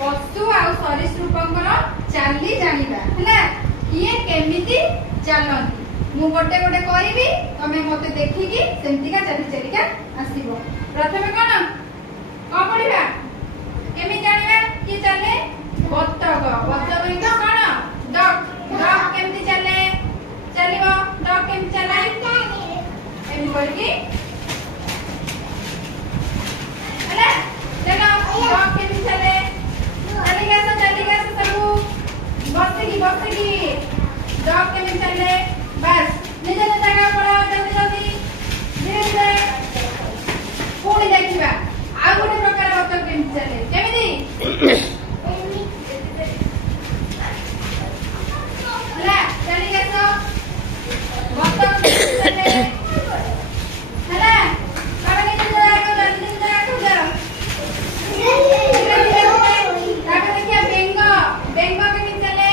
पशु आ सरीसृपंकर चाली जानिबा हैला किए केमिति चलती मु गोटे गोटे करिवि तमे मते देखिकी सेंतिका चाली चालिका आसीबो। प्रथमे कोन पढिबा केमि जानिबा कि चले बत्तक बत्तक इनका कोन डक डक केमति चले चलिबो डक केमि चले एमि करकी हैला चलो डक केमि चले चलिगा सबू बसकी डक केमि चले बस निजे जगह पड़ा जल्दी जल्दी धीरे धीरे पुणी देखिबा आ गोटे प्रकार बत्तक केमि चले केमिति ला चलिगा सब बत्तक चले हैला बाबा के जल्दी जाओ ताके देखिया बेंग केमि चले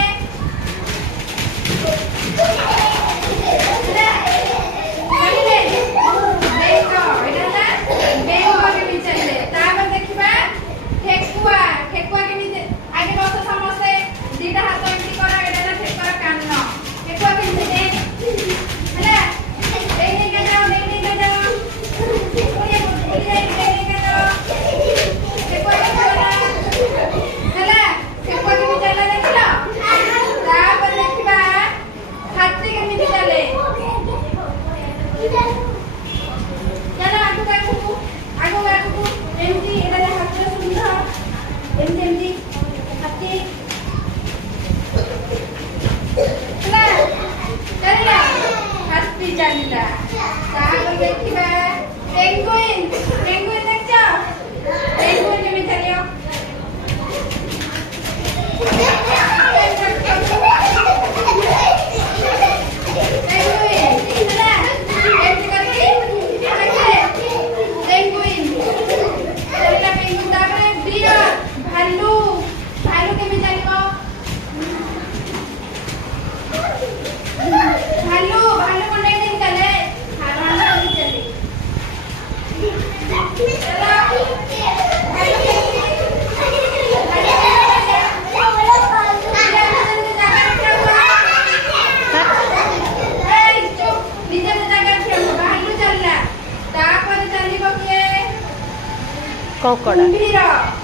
ककड़ा